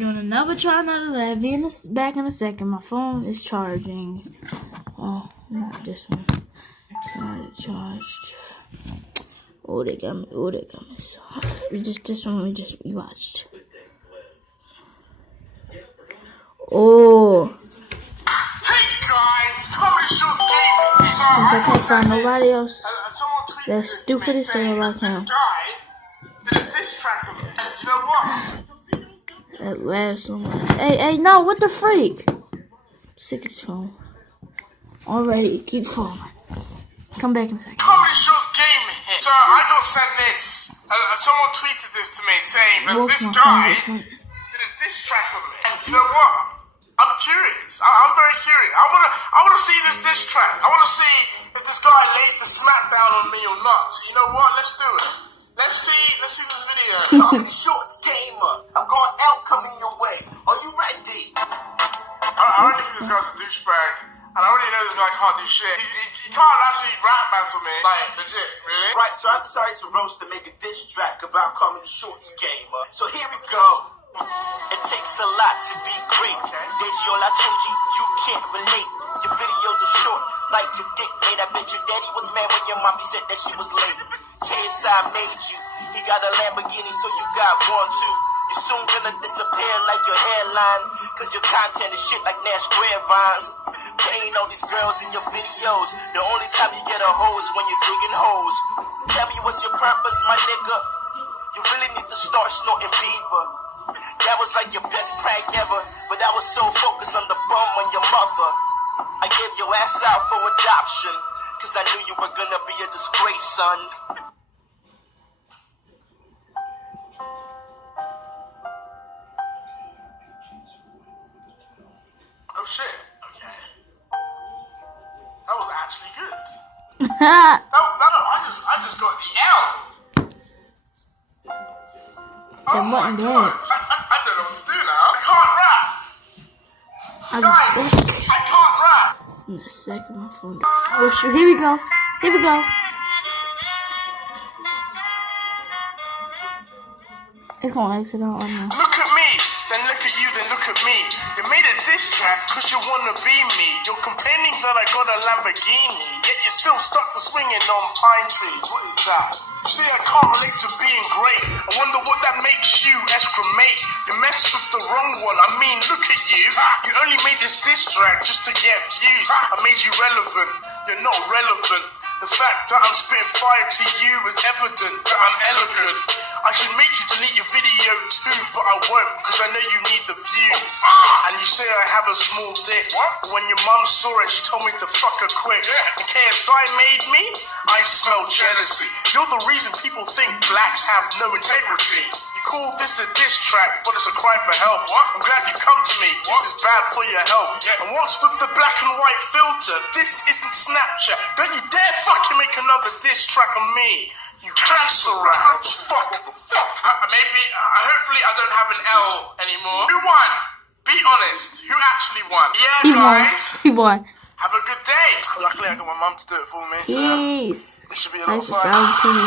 Doing another try, another lab. Be back in a second. My phone is charging. Oh, not this one. Not it charged. Oh, they got me. Oh, they got me. So just this one we just watched. Oh. Hey guys, Comedy Shorts Gaming. Since I can't find nobody else that's stupid as hell like him. Did a diss track of it. And you know what? At last one. Hey, no, what the freak? Sick of this phone. Already, keep falling. Come back in a second. Comedy Shorts Gaming. So I got sent this. Someone tweeted this to me saying that this guy did a diss track of me. And you know what? I'm curious. I'm very curious. I wanna see this diss track. I wanna see if this guy laid the smackdown on me or not. So you know what? Let's do it. Let's see this video. Comedy Shorts Gamer. I've got L coming your way. Are you ready? I already think this guy's a douchebag. And I already know this guy can't do shit. He can't actually rap battle me. Like, legit, really? Right, so I decided to roast and make a diss track about Comedy Shorts Gamer. So here we go. It takes a lot to be great. Deji, all I told you, you can't relate. Your videos are short, like your dick made. I bet your daddy was mad when your mommy said that she was late. KSI made you. He got a Lamborghini, so you got one too. You're soon gonna disappear like your hairline, cause your content is shit like Nash Grapevines. Paying all these girls in your videos. The only time you get a hoe is when you're digging holes. Tell me what's your purpose, my nigga? You really need to start snorting Bieber. That was like your best prank ever, but I was so focused on the bum on your mother. I gave your ass out for adoption, cause I knew you were gonna be a disgrace, son. Oh shit, okay. That was actually good. I just got the L. Oh my god, I don't know what to do now. I can't rap. Guys, I can't rap. In a second, my phone. Oh shit, here we go. Here we go. It's gonna exit out on us. Look at me, then look at you, then look at me. You made a diss track cause you wanna be me. You're complaining that I got a Lamborghini, yet you're still stuck to swinging on pine trees. What is that? You say I can't relate to being great. I wonder what that makes you, exclamate. You messed with the wrong one. I mean, look at you. You only made this diss track just to get views. I made you relevant. You're not relevant. The fact that I'm spitting fire to you is evident that I'm elegant. I should make you delete your video too, but I won't because I know you need the views. And you say I have a small dick. But when your mum saw it, she told me to fuck her quick. And KSI made me? I smell jealousy. You're the reason people think blacks have no integrity. You call this a diss track, but it's a cry for help. I'm glad you've come to me. This is bad for your health. And what's with the black and white filter? This isn't Snapchat. Don't you dare fucking make another diss track on me. You cancer rat. Fuck. Maybe, hopefully I don't have an L anymore. Who won? Be honest. Who actually won? Yeah, guys. He won. Have a good day. Luckily I got my mum to do it for me. Peace. So it should be a lot of Peace. fun.